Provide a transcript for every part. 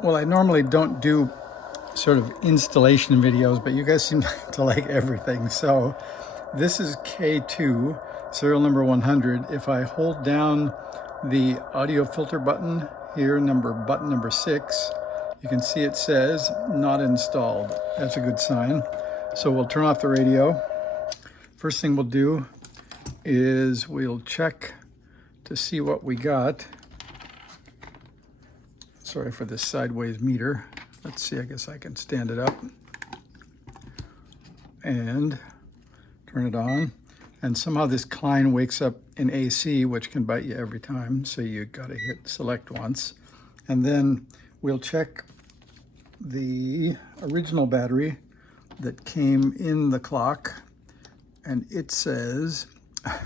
Well, I normally don't do sort of installation videos, but you guys seem to like everything. So this is K2, serial number 100. If I hold down the audio filter button here, button number 6, you can see it says not installed. That's a good sign. So we'll turn off the radio. First thing we'll do is we'll check to see what we got. Sorry for this sideways meter. Let's see, I guess I can stand it up and turn it on. And somehow this Klein wakes up in AC, which can bite you every time. So you gotta hit select once. And then we'll check the original battery that came in the clock. And it says,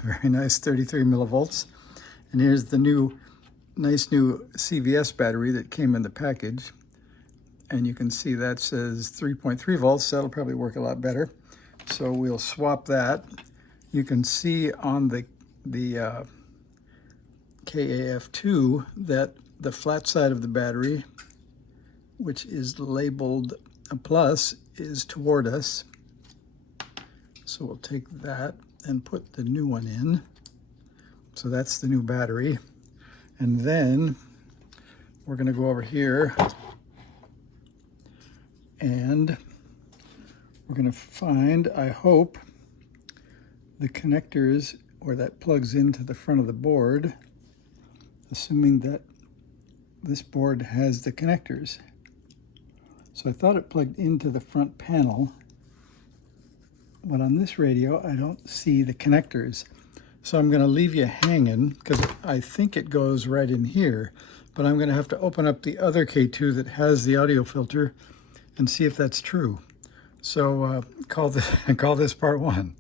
very nice, 33 millivolts. And here's the nice new CVS battery that came in the package. And you can see that says 3.3 volts. That'll probably work a lot better. So we'll swap that. You can see on the KAF2 that the flat side of the battery, which is labeled a plus, is toward us. So we'll take that and put the new one in. So that's the new battery. And then we're going to go over here and we're going to find, I hope, the connectors where that plugs into the front of the board, assuming that this board has the connectors. So I thought it plugged into the front panel, but on this radio I don't see the connectors. So I'm going to leave you hanging because I think it goes right in here, but I'm going to have to open up the other K2 that has the audio filter and see if that's true. So call this part 1.